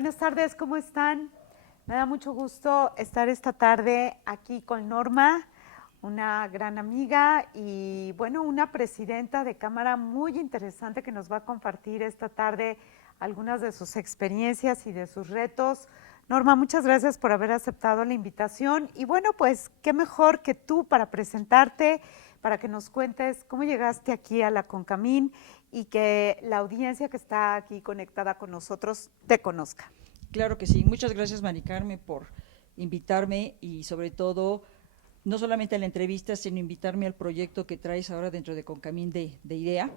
Buenas tardes, ¿cómo están? Me da mucho gusto estar esta tarde aquí con Norma, una gran amiga y bueno, una presidenta de Cámara muy interesante que nos va a compartir esta tarde algunas de sus experiencias y de sus retos. Norma, muchas gracias por haber aceptado la invitación y bueno, pues qué mejor que tú para presentarte, para que nos cuentes cómo llegaste aquí a la Concamín y que la audiencia que está aquí conectada con nosotros te conozca. Claro que sí. Muchas gracias, Mari Carmen, por invitarme y sobre todo, no solamente a la entrevista, sino invitarme al proyecto que traes ahora dentro de Concamín de IDEA.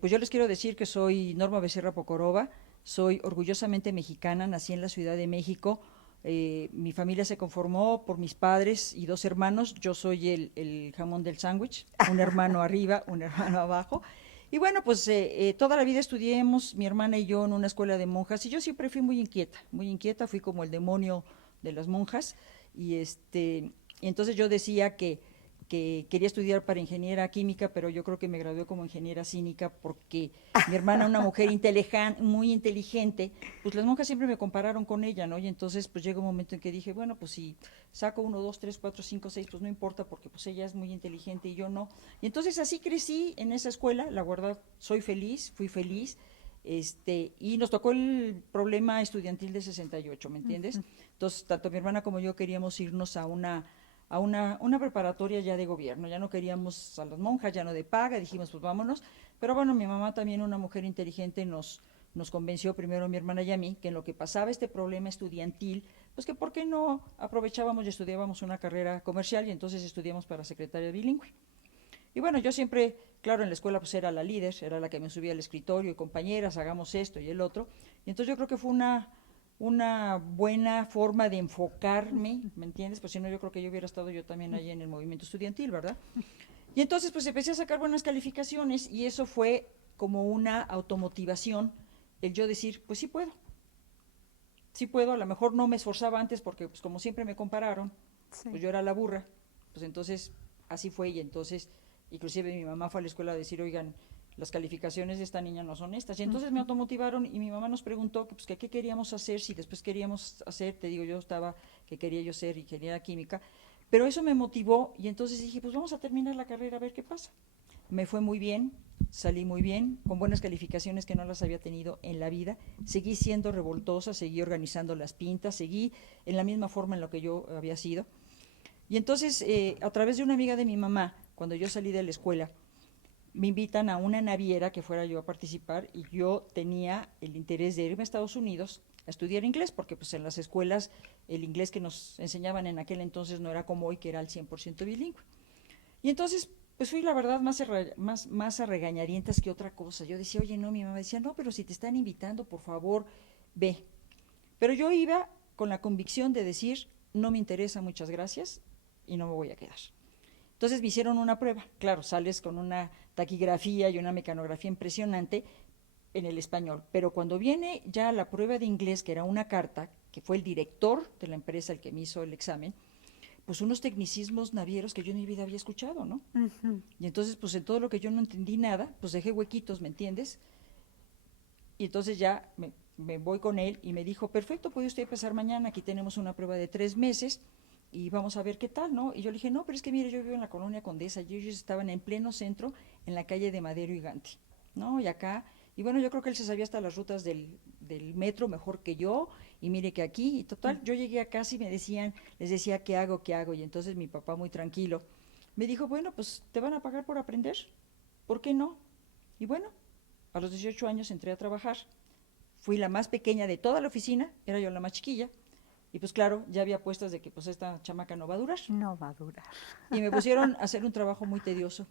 Pues yo les quiero decir que soy Norma Becerra Pocorova, soy orgullosamente mexicana, nací en la Ciudad de México. Mi familia se conformó por mis padres y dos hermanos. Yo soy el jamón del sándwich, un hermano arriba, un hermano abajo. Y bueno, pues toda la vida estudiamos, mi hermana y yo, en una escuela de monjas, y yo siempre fui muy inquieta, fui como el demonio de las monjas, y entonces yo decía que quería estudiar para ingeniera química, pero yo creo que me gradué como ingeniera cínica porque mi hermana, una mujer muy inteligente, pues las monjas siempre me compararon con ella, ¿no? Y entonces pues llega un momento en que dije, bueno, pues si saco 1, 2, 3, 4, 5, 6, pues no importa porque pues ella es muy inteligente y yo no. Y entonces así crecí en esa escuela, la verdad, soy feliz, fui feliz, y nos tocó el problema estudiantil de 68, ¿me entiendes? Entonces, tanto mi hermana como yo queríamos irnos a una preparatoria ya de gobierno, ya no queríamos a las monjas, ya no de paga, dijimos pues vámonos, pero bueno, mi mamá también, una mujer inteligente, nos convenció primero a mi hermana y a mí que en lo que pasaba este problema estudiantil, pues que por qué no aprovechábamos y estudiábamos una carrera comercial y entonces estudiamos para secretaria bilingüe. Y bueno, yo siempre, claro, en la escuela pues era la líder, era la que me subía al escritorio y compañeras, hagamos esto y el otro. Y entonces yo creo que fue una buena forma de enfocarme, ¿me entiendes? Pues si no, yo creo que yo hubiera estado yo también ahí en el movimiento estudiantil, ¿verdad? Y entonces pues empecé a sacar buenas calificaciones y eso fue como una automotivación, el yo decir, pues sí puedo, a lo mejor no me esforzaba antes porque pues como siempre me compararon, Sí. pues yo era la burra, pues entonces así fue y entonces inclusive mi mamá fue a la escuela a decir, oigan, las calificaciones de esta niña no son estas. Y entonces me automotivaron y mi mamá nos preguntó que, pues, que qué queríamos hacer, si después queríamos hacer, te digo, yo estaba, que quería yo ser ingeniera química, pero eso me motivó y entonces dije, pues vamos a terminar la carrera a ver qué pasa. Me fue muy bien, salí muy bien, con buenas calificaciones que no las había tenido en la vida. Seguí siendo revoltosa, seguí organizando las pintas, seguí en la misma forma en lo que yo había sido. Y entonces, a través de una amiga de mi mamá, cuando yo salí de la escuela, me invitan a una naviera que fuera yo a participar y yo tenía el interés de irme a Estados Unidos a estudiar inglés, porque pues en las escuelas el inglés que nos enseñaban en aquel entonces no era como hoy, que era el 100% bilingüe. Y entonces, pues fui la verdad más a regañadientas que otra cosa. Yo decía, oye, no, mi mamá decía, no, pero si te están invitando, por favor, ve. Pero yo iba con la convicción de decir, no me interesa, muchas gracias, y no me voy a quedar. Entonces me hicieron una prueba. Claro, sales con una taquigrafía y una mecanografía impresionante en el español. Pero cuando viene ya la prueba de inglés, que era una carta, que fue el director de la empresa el que me hizo el examen, pues unos tecnicismos navieros que yo en mi vida había escuchado, ¿no? Y entonces, pues en todo lo que yo no entendí nada, pues dejé huequitos, ¿me entiendes? Y entonces ya me voy con él y me dijo, perfecto, puede usted empezar mañana, aquí tenemos una prueba de 3 meses y vamos a ver qué tal, ¿no? Y yo le dije, no, pero es que mire, yo vivo en la colonia Condesa y ellos estaban en pleno centro, en la calle de Madero y Gandhi, ¿no? Y acá, y bueno, yo creo que él se sabía hasta las rutas del metro mejor que yo, y mire que aquí, y total, yo llegué a casa y les decía, ¿qué hago, qué hago? Y entonces mi papá, muy tranquilo, me dijo, bueno, pues te van a pagar por aprender, ¿por qué no? Y bueno, a los 18 años entré a trabajar. Fui la más pequeña de toda la oficina, era yo la más chiquilla. Y pues claro, ya había puestas de que pues esta chamaca no va a durar. No va a durar. Y me pusieron a hacer un trabajo muy tedioso.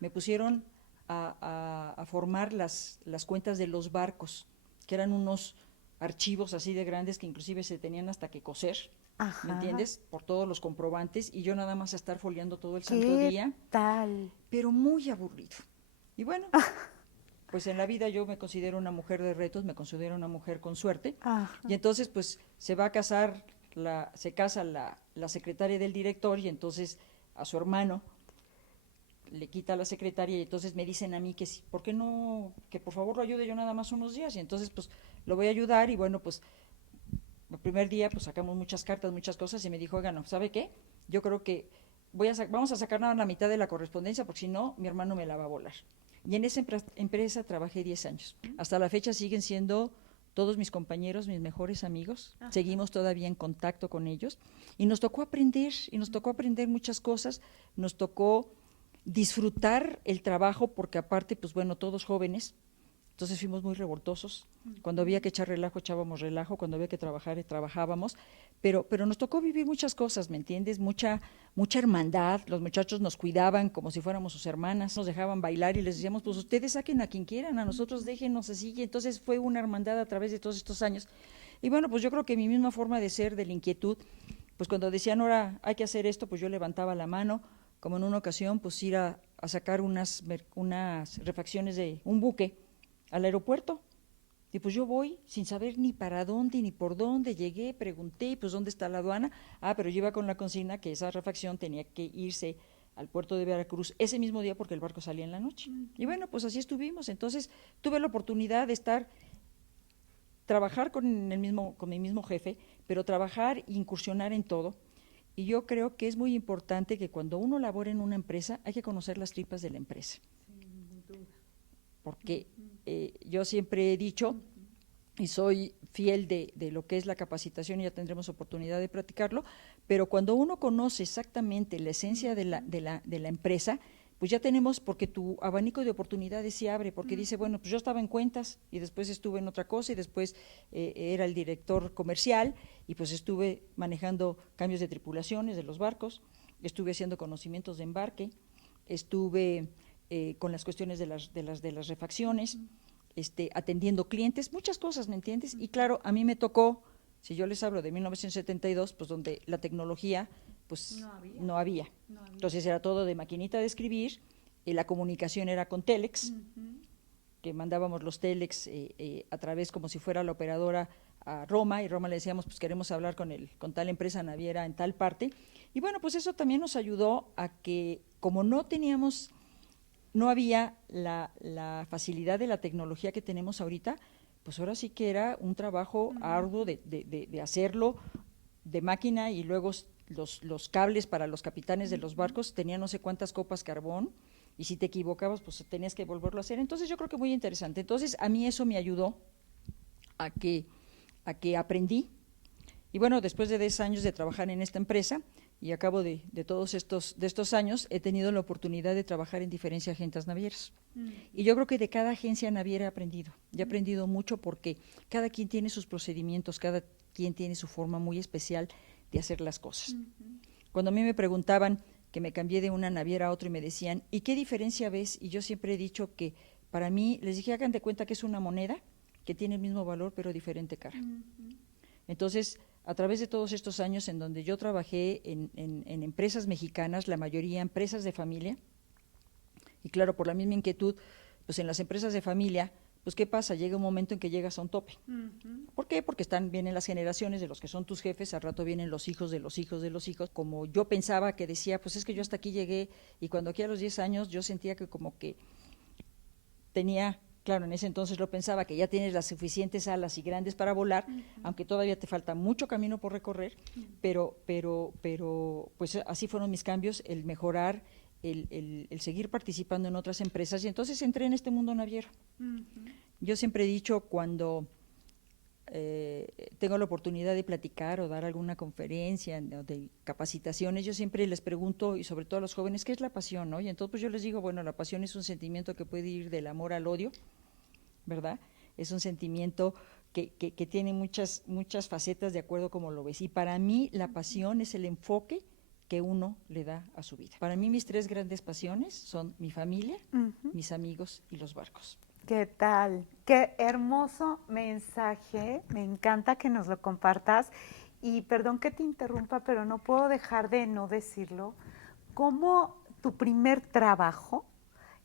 Me pusieron a formar las cuentas de los barcos, que eran unos archivos así de grandes que inclusive se tenían hasta que coser, ¿me Ajá. entiendes? Por todos los comprobantes y yo nada más a estar foliando todo el santo ¿Qué día, tal? pero muy aburrido. Y bueno, pues en la vida yo me considero una mujer de retos, me considero una mujer con suerte, y Ajá. entonces pues se va a casar, se casa la secretaria del director y entonces a su hermano le quita a la secretaria y entonces me dicen a mí que sí, ¿por qué no? Que por favor lo ayude yo nada más unos días y entonces pues lo voy a ayudar y bueno, pues el primer día pues sacamos muchas cartas, muchas cosas y me dijo, oigan, no, ¿sabe qué? Yo creo que vamos a sacar nada más la mitad de la correspondencia porque si no, mi hermano me la va a volar. Y en esa empresa trabajé 10 años. Hasta la fecha siguen siendo todos mis compañeros, mis mejores amigos. Ajá. Seguimos todavía en contacto con ellos. Y nos tocó aprender muchas cosas. Nos tocó disfrutar el trabajo porque aparte, pues bueno, todos jóvenes, entonces fuimos muy revoltosos. Cuando había que echar relajo, echábamos relajo, cuando había que trabajar, trabajábamos, pero nos tocó vivir muchas cosas, ¿me entiendes? Mucha hermandad, los muchachos nos cuidaban como si fuéramos sus hermanas, nos dejaban bailar y les decíamos, pues ustedes saquen a quien quieran, a nosotros déjenos así, y entonces fue una hermandad a través de todos estos años. Y bueno, pues yo creo que mi misma forma de ser, de la inquietud, pues cuando decían, ahora hay que hacer esto, pues yo levantaba la mano, como en una ocasión, pues ir a sacar unas refacciones de un buque al aeropuerto, y pues yo voy sin saber ni para dónde ni por dónde, llegué, pregunté, pues dónde está la aduana, pero yo iba con la consigna que esa refacción tenía que irse al puerto de Veracruz ese mismo día porque el barco salía en la noche. Y bueno, pues así estuvimos. Entonces tuve la oportunidad de trabajar con mi mismo jefe, pero trabajar e incursionar en todo. Y yo creo que es muy importante que cuando uno labora en una empresa hay que conocer las tripas de la empresa. Porque yo siempre he dicho, y soy fiel de lo que es la capacitación, y ya tendremos oportunidad de platicarlo, pero cuando uno conoce exactamente la esencia de la empresa, pues ya tenemos, porque tu abanico de oportunidades se abre, porque dice, bueno, pues yo estaba en cuentas, y después estuve en otra cosa, y después era el director comercial, y pues estuve manejando cambios de tripulaciones de los barcos, estuve haciendo conocimientos de embarque, estuve con las cuestiones de las refacciones, atendiendo clientes, muchas cosas, ¿me entiendes? Y claro, a mí me tocó, si yo les hablo de 1972, pues donde la tecnología, pues no había. Entonces era todo de maquinita de escribir, la comunicación era con Telex, que mandábamos los Telex a través como si fuera la operadora a Roma, y Roma le decíamos, pues queremos hablar con tal empresa naviera en tal parte. Y bueno, pues eso también nos ayudó a que, como no había la facilidad de la tecnología que tenemos ahorita, pues ahora sí que era un trabajo arduo de hacerlo de máquina, y luego los cables para los capitanes de los barcos tenían no sé cuántas copas carbón, y si te equivocabas, pues tenías que volverlo a hacer. Entonces yo creo que muy interesante. Entonces a mí eso me ayudó a que aprendí. Y bueno, después de 10 años de trabajar en esta empresa, y a cabo de todos estos años, he tenido la oportunidad de trabajar en diferentes agencias navieras. Y yo creo que de cada agencia naviera he aprendido. Y he aprendido mucho porque cada quien tiene sus procedimientos, cada quien tiene su forma muy especial de hacer las cosas. Cuando a mí me preguntaban, que me cambié de una naviera a otra, y me decían, ¿y qué diferencia ves? Y yo siempre he dicho que para mí, les dije, hagan de cuenta que es una moneda que tiene el mismo valor pero diferente cara. Entonces, a través de todos estos años en donde yo trabajé en empresas mexicanas, la mayoría empresas de familia, y claro, por la misma inquietud, pues en las empresas de familia, pues ¿qué pasa? Llega un momento en que llegas a un tope. ¿Por qué? Porque vienen las generaciones de los que son tus jefes, al rato vienen los hijos de los hijos de los hijos. Como yo pensaba, que decía, pues es que yo hasta aquí llegué, y cuando aquí a los 10 años yo sentía que como que tenía, claro, en ese entonces lo pensaba, que ya tienes las suficientes alas y grandes para volar, aunque todavía te falta mucho camino por recorrer, pero pues así fueron mis cambios, el mejorar, el seguir participando en otras empresas, y entonces entré en este mundo naviero. Yo siempre he dicho, cuando tengo la oportunidad de platicar o dar alguna conferencia de capacitaciones, yo siempre les pregunto, y sobre todo a los jóvenes, ¿qué es la pasión, no? Y entonces pues yo les digo, bueno, la pasión es un sentimiento que puede ir del amor al odio, ¿verdad? Es un sentimiento que tiene muchas facetas de acuerdo como lo ves. Y para mí la pasión es el enfoque que uno le da a su vida. Para mí mis 3 grandes pasiones son mi familia, mis amigos y los barcos. ¿Qué tal? Qué hermoso mensaje. Me encanta que nos lo compartas. Y perdón que te interrumpa, pero no puedo dejar de no decirlo. Cómo tu primer trabajo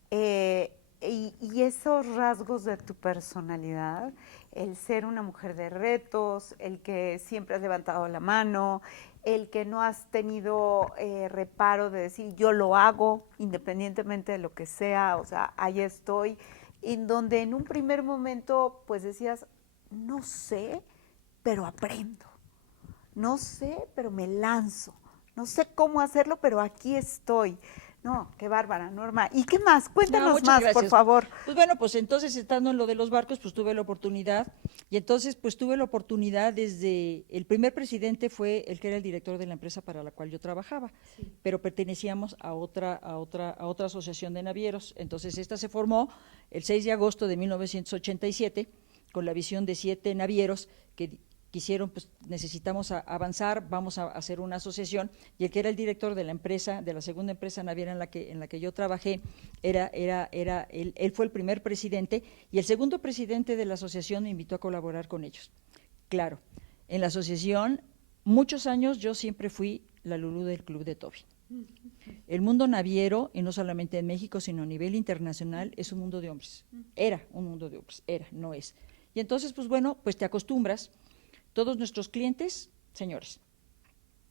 y esos rasgos de tu personalidad, el ser una mujer de retos, el que siempre has levantado la mano, el que no has tenido reparo de decir yo lo hago independientemente de lo que sea, o sea, ahí estoy, en donde en un primer momento pues decías, no sé, pero aprendo. no sé, pero me lanzo. No sé cómo hacerlo, pero aquí estoy. No, qué bárbara, Norma. ¿Y qué más? No, Cuéntanos muchas más, por gracias. favor. Pues bueno, pues entonces estando en lo de los barcos, pues tuve la oportunidad, y entonces pues tuve la oportunidad desde, el primer presidente fue el que era el director de la empresa para la cual yo trabajaba, pero pertenecíamos a otra asociación de navieros. Entonces esta se formó el 6 de agosto de 1987 con la visión de 7 navieros que quisieron, pues necesitamos avanzar, vamos a hacer una asociación, y el que era el director de la empresa, de la segunda empresa naviera en la que yo trabajé, él fue el primer presidente, y el segundo presidente de la asociación me invitó a colaborar con ellos. Claro, en la asociación, muchos años yo siempre fui la Lulú del Club de Toby. El mundo naviero, y no solamente en México, sino a nivel internacional, es un mundo de hombres. Era un mundo de hombres, no es. Y entonces, pues bueno, pues te acostumbras. Todos nuestros clientes, señores,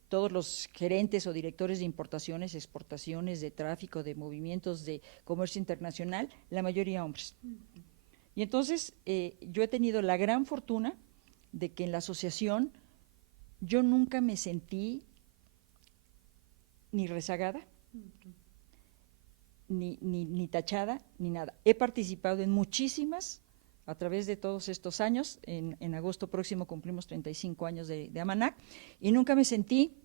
todos los gerentes o directores de importaciones, exportaciones, de tráfico, de movimientos de comercio internacional, la mayoría hombres. Y entonces yo he tenido la gran fortuna de que en la asociación yo nunca me sentí ni rezagada, ni tachada, ni nada. He participado en muchísimas a través de todos estos años. En agosto próximo cumplimos 35 años de Amanac, y nunca me sentí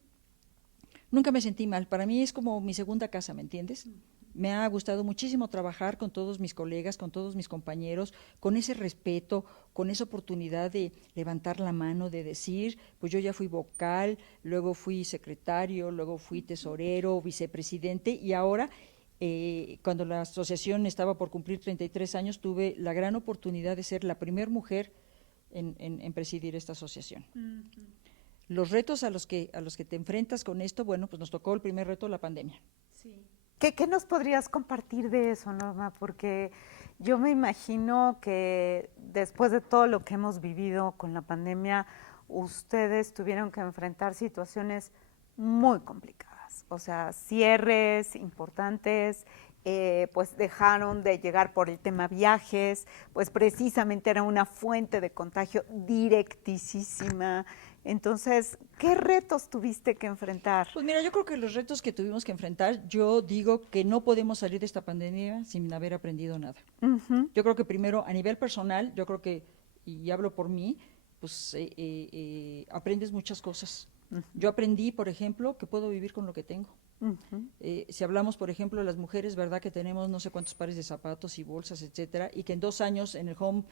mal. Para mí es como mi segunda casa, ¿me entiendes? Me ha gustado muchísimo trabajar con todos mis colegas, con todos mis compañeros, con ese respeto, con esa oportunidad de levantar la mano, de decir, pues yo ya fui vocal, luego fui secretario, luego fui tesorero, vicepresidente, y ahora cuando la asociación estaba por cumplir 33 años, tuve la gran oportunidad de ser la primera mujer en presidir esta asociación. Los retos a los que te enfrentas con esto, bueno, pues nos tocó el primer reto, la pandemia. Sí. ¿Qué nos podrías compartir de eso, Norma? Porque yo me imagino que después de todo lo que hemos vivido con la pandemia, ustedes tuvieron que enfrentar situaciones muy complicadas. O sea, cierres importantes, pues dejaron de llegar por el tema viajes, pues precisamente era una fuente de contagio directísima. Entonces, ¿qué retos tuviste que enfrentar? Pues mira, yo creo que los retos que tuvimos que enfrentar, yo digo que no podemos salir de esta pandemia sin haber aprendido nada. Yo creo que primero, a nivel personal, yo creo que, y hablo por mí, pues aprendes muchas cosas. Yo aprendí, por ejemplo, que puedo vivir con lo que tengo. Si hablamos, por ejemplo, de las mujeres, ¿verdad? Que tenemos no sé cuántos pares de zapatos y bolsas, etcétera, y que en 2 años en el home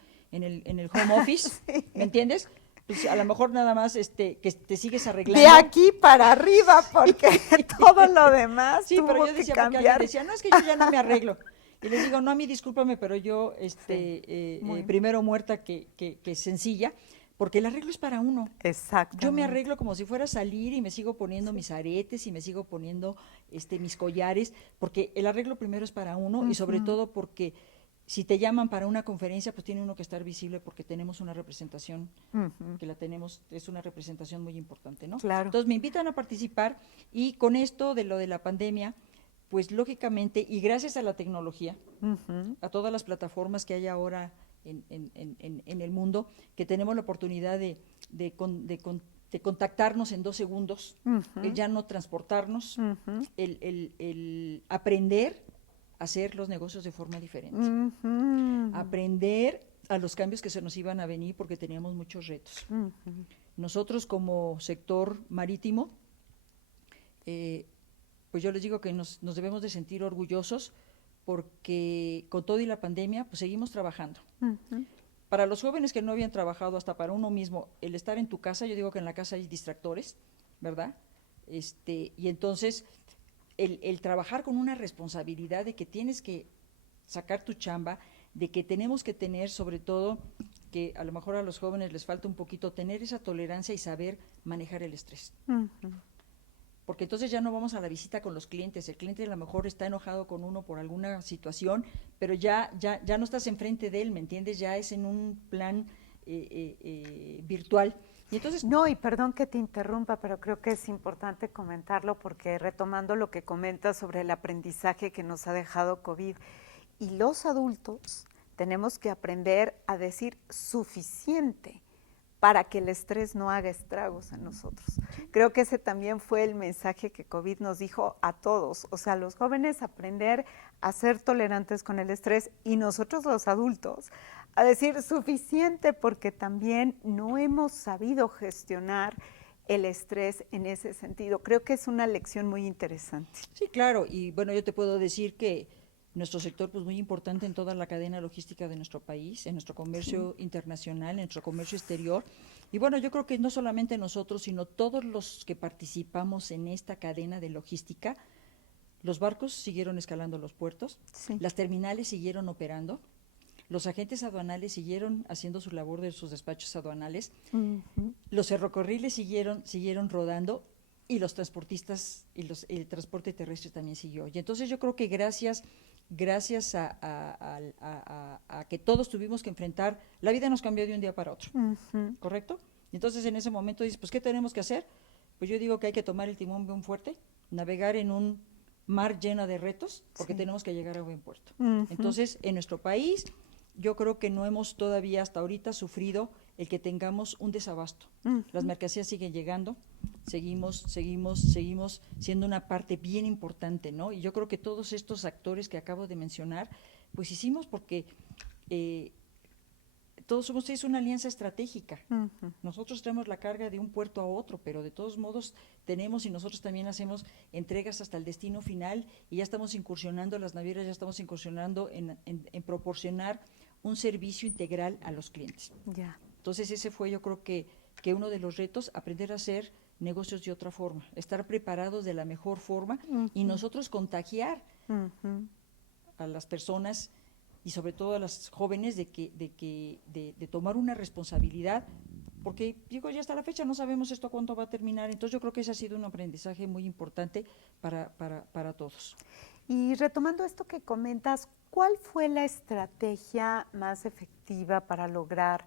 office, Sí. ¿me entiendes? Pues a lo mejor nada más que te sigues arreglando. De aquí para arriba, porque todo lo demás Sí, tuvo pero yo que decía, porque alguien cambiar. decía, no, es que yo ya no me arreglo. Y les digo, no, a mí discúlpame, pero yo Muy primero muerta que sencilla, porque el arreglo es para uno. Exactamente. Yo me arreglo como si fuera a salir y me sigo poniendo mis aretes y me sigo poniendo mis collares, porque el arreglo primero es para uno, y sobre todo porque si te llaman para una conferencia, pues tiene uno que estar visible, porque tenemos una representación, que la tenemos, es una representación muy importante, ¿no? Claro. Entonces me invitan a participar, y con esto de lo de la pandemia, pues lógicamente, y gracias a la tecnología, a todas las plataformas que hay ahora en el mundo, que tenemos la oportunidad de contactarnos en 2 segundos, el ya no transportarnos, el aprender a hacer los negocios de forma diferente, aprender a los cambios que se nos iban a venir, porque teníamos muchos retos. Nosotros como sector marítimo, pues yo les digo que nos debemos de sentir orgullosos, porque con todo y la pandemia, pues seguimos trabajando. Para los jóvenes que no habían trabajado, hasta para uno mismo, el estar en tu casa, yo digo que en la casa hay distractores, ¿verdad? Y entonces, el trabajar con una responsabilidad de que tienes que sacar tu chamba, de que tenemos que tener, sobre todo, que a lo mejor a los jóvenes les falta un poquito, tener esa tolerancia y saber manejar el estrés. Porque entonces ya no vamos a la visita con los clientes, el cliente a lo mejor está enojado con uno por alguna situación, pero ya no estás enfrente de él, ¿me entiendes? Ya es en un plan virtual. Y entonces, no, y perdón que te interrumpa, pero creo que es importante comentarlo, porque retomando lo que comentas sobre el aprendizaje que nos ha dejado COVID, y los adultos tenemos que aprender a decir suficiente para que el estrés no haga estragos en nosotros. Creo que ese también fue el mensaje que COVID nos dijo a todos, o sea, los jóvenes aprender a ser tolerantes con el estrés y nosotros los adultos a decir suficiente porque también no hemos sabido gestionar el estrés en ese sentido. Creo que es una lección muy interesante. Sí, claro, y bueno, yo te puedo decir que nuestro sector pues muy importante en toda la cadena logística de nuestro país, en nuestro comercio internacional, en nuestro comercio exterior. Y bueno, yo creo que no solamente nosotros, sino todos los que participamos en esta cadena de logística, los barcos siguieron escalando los puertos, las terminales siguieron operando, los agentes aduanales siguieron haciendo su labor de sus despachos aduanales, los ferrocarriles siguieron rodando y los transportistas y el transporte terrestre también siguió. Y entonces yo creo que gracias a que todos tuvimos que enfrentar, la vida nos cambió de un día para otro, ¿correcto? Y entonces en ese momento dices, pues ¿qué tenemos que hacer? Pues yo digo que hay que tomar el timón bien fuerte, navegar en un mar lleno de retos, porque tenemos que llegar a buen puerto. Entonces, en nuestro país, yo creo que no hemos todavía hasta ahorita sufrido el que tengamos un desabasto. Las mercancías siguen llegando, seguimos siendo una parte bien importante, ¿no? Y yo creo que todos estos actores que acabo de mencionar, pues hicimos porque todos es una alianza estratégica. Nosotros traemos la carga de un puerto a otro, pero de todos modos tenemos y nosotros también hacemos entregas hasta el destino final y ya estamos incursionando, las navieras ya estamos incursionando en proporcionar un servicio integral a los clientes. Entonces ese fue yo creo que uno de los retos, aprender a hacer negocios de otra forma, estar preparados de la mejor forma y nosotros contagiar a las personas y sobre todo a las jóvenes de tomar una responsabilidad, porque digo, ya hasta la fecha no sabemos esto cuánto va a terminar, entonces yo creo que ese ha sido un aprendizaje muy importante para todos. Y retomando esto que comentas, ¿cuál fue la estrategia más efectiva para lograr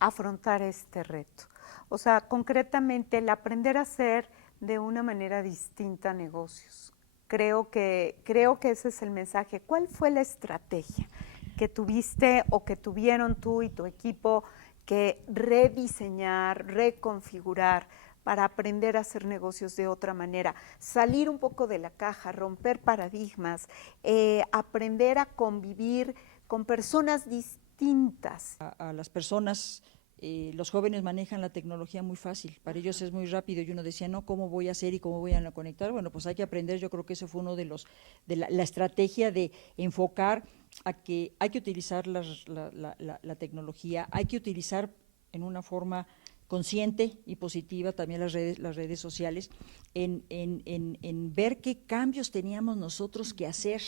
afrontar este reto? O sea, concretamente, el aprender a hacer de una manera distinta negocios. Creo que ese es el mensaje. ¿Cuál fue la estrategia que tuviste o que tuvieron tú y tu equipo que rediseñar, reconfigurar para aprender a hacer negocios de otra manera, salir un poco de la caja, romper paradigmas, aprender a convivir con personas distintas? A las personas, los jóvenes manejan la tecnología muy fácil, para ellos es muy rápido y uno decía, no, ¿cómo voy a hacer y cómo voy a conectar? Bueno, pues hay que aprender, yo creo que ese fue uno de la estrategia de enfocar a que hay que utilizar la tecnología, hay que utilizar en una forma consciente y positiva también las redes sociales, en ver qué cambios teníamos nosotros que hacer,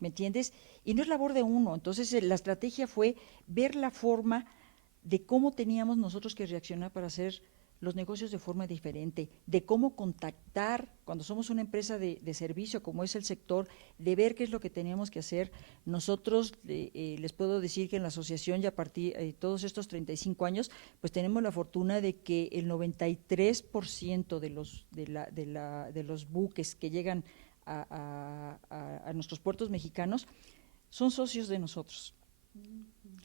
¿me entiendes? Y no es labor de uno, entonces la estrategia fue ver la forma de cómo teníamos nosotros que reaccionar para hacer los negocios de forma diferente, de cómo contactar cuando somos una empresa de servicio como es el sector, de ver qué es lo que teníamos que hacer. Nosotros les puedo decir que en la asociación ya a partir de todos estos 35 años, pues tenemos la fortuna de que el 93% de los buques que llegan a nuestros puertos mexicanos son socios de nosotros.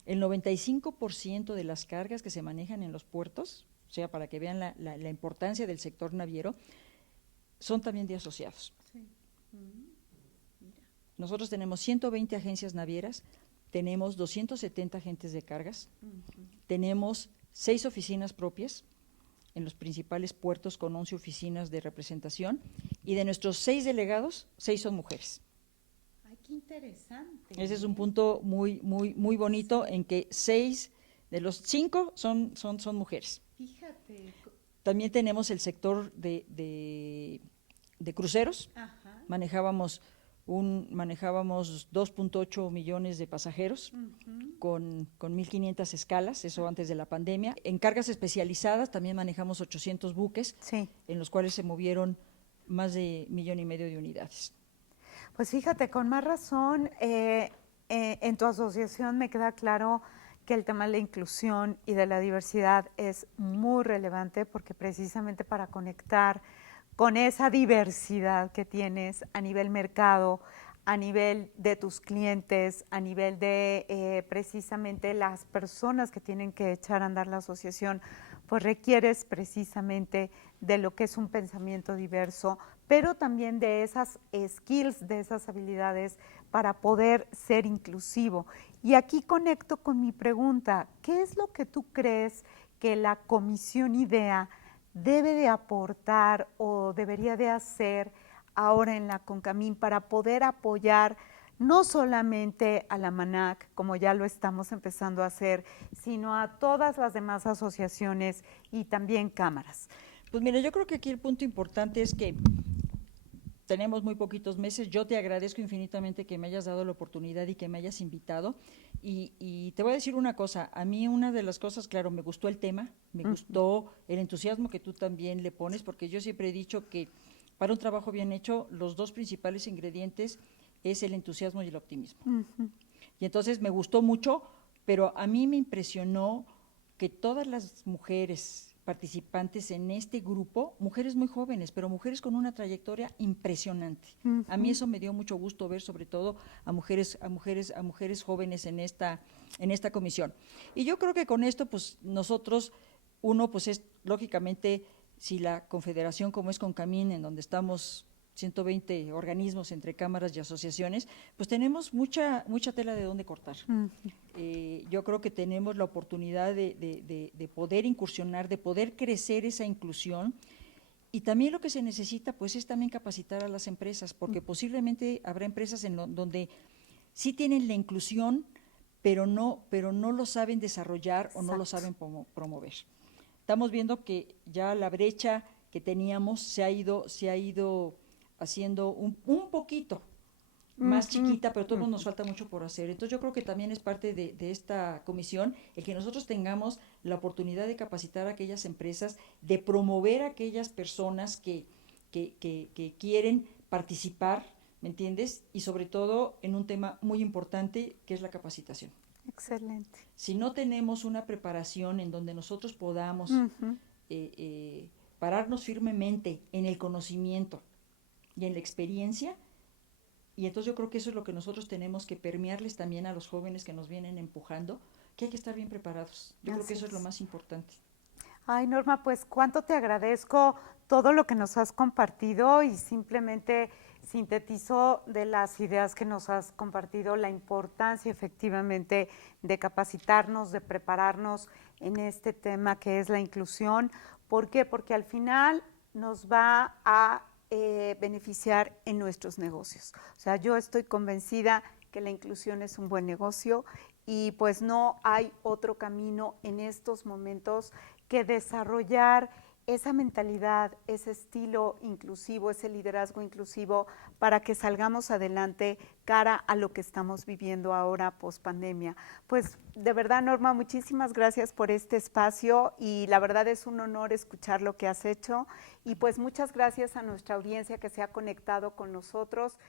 El 95% de las cargas que se manejan en los puertos, o sea, para que vean la importancia del sector naviero, son también de asociados. Nosotros tenemos 120 agencias navieras, tenemos 270 agentes de cargas, tenemos 6 oficinas propias en los principales puertos con 11 oficinas de representación y de nuestros 6 delegados, 6 son mujeres. Qué interesante. Ese es un punto muy bonito en que 6 de los 5 son mujeres. Fíjate. También tenemos el sector de cruceros. Ajá. Manejábamos 2.8 millones de pasajeros con 1.500 escalas, eso antes de la pandemia. En cargas especializadas también manejamos 800 buques, en los cuales se movieron más de 1,5 millones de unidades. Pues fíjate, con más razón, en tu asociación me queda claro que el tema de la inclusión y de la diversidad es muy relevante porque precisamente para conectar con esa diversidad que tienes a nivel mercado, a nivel de tus clientes, a nivel de precisamente las personas que tienen que echar a andar la asociación, pues requieres precisamente de lo que es un pensamiento diverso, pero también de esas skills, de esas habilidades para poder ser inclusivo. Y aquí conecto con mi pregunta, ¿qué es lo que tú crees que la Comisión IDEA debe de aportar o debería de hacer ahora en la CONCAMIN para poder apoyar no solamente a la MANAC, como ya lo estamos empezando a hacer, sino a todas las demás asociaciones y también cámaras? Pues mira, yo creo que aquí el punto importante es que tenemos muy poquitos meses. Yo te agradezco infinitamente que me hayas dado la oportunidad y que me hayas invitado. Y te voy a decir una cosa, a mí una de las cosas, claro, me gustó el tema, me gustó el entusiasmo que tú también le pones, porque yo siempre he dicho que para un trabajo bien hecho, los dos principales ingredientes es el entusiasmo y el optimismo. Y entonces me gustó mucho, pero a mí me impresionó que todas las mujeres participantes en este grupo, mujeres muy jóvenes, pero mujeres con una trayectoria impresionante. A mí eso me dio mucho gusto ver, sobre todo a mujeres jóvenes en esta comisión. Y yo creo que con esto, pues nosotros, uno, pues es lógicamente, si la confederación como es CONCAMIN, en donde estamos 120 organismos entre cámaras y asociaciones, pues tenemos mucha tela de dónde cortar. Yo creo que tenemos la oportunidad de poder incursionar, de poder crecer esa inclusión, y también lo que se necesita pues es también capacitar a las empresas, porque posiblemente habrá empresas donde sí tienen la inclusión, pero no lo saben desarrollar o no lo saben promover. Estamos viendo que ya la brecha que teníamos se ha ido haciendo un poquito más chiquita, pero todos nos falta mucho por hacer. Entonces yo creo que también es parte de esta comisión el que nosotros tengamos la oportunidad de capacitar a aquellas empresas, de promover a aquellas personas que quieren participar, ¿me entiendes? Y sobre todo en un tema muy importante que es la capacitación. Excelente. Si no tenemos una preparación en donde nosotros podamos pararnos firmemente en el conocimiento y en la experiencia, y entonces yo creo que eso es lo que nosotros tenemos que permearles también a los jóvenes que nos vienen empujando, que hay que estar bien preparados. Yo creo que eso es lo más importante. Ay, Norma, pues cuánto te agradezco todo lo que nos has compartido, y simplemente sintetizo de las ideas que nos has compartido la importancia efectivamente de capacitarnos, de prepararnos en este tema que es la inclusión. ¿Por qué? Porque al final nos va a beneficiar en nuestros negocios. O sea, yo estoy convencida que la inclusión es un buen negocio, y pues no hay otro camino en estos momentos que desarrollar esa mentalidad, ese estilo inclusivo, ese liderazgo inclusivo, para que salgamos adelante cara a lo que estamos viviendo ahora post pandemia. Pues de verdad, Norma, muchísimas gracias por este espacio, y la verdad es un honor escuchar lo que has hecho, y pues muchas gracias a nuestra audiencia que se ha conectado con nosotros.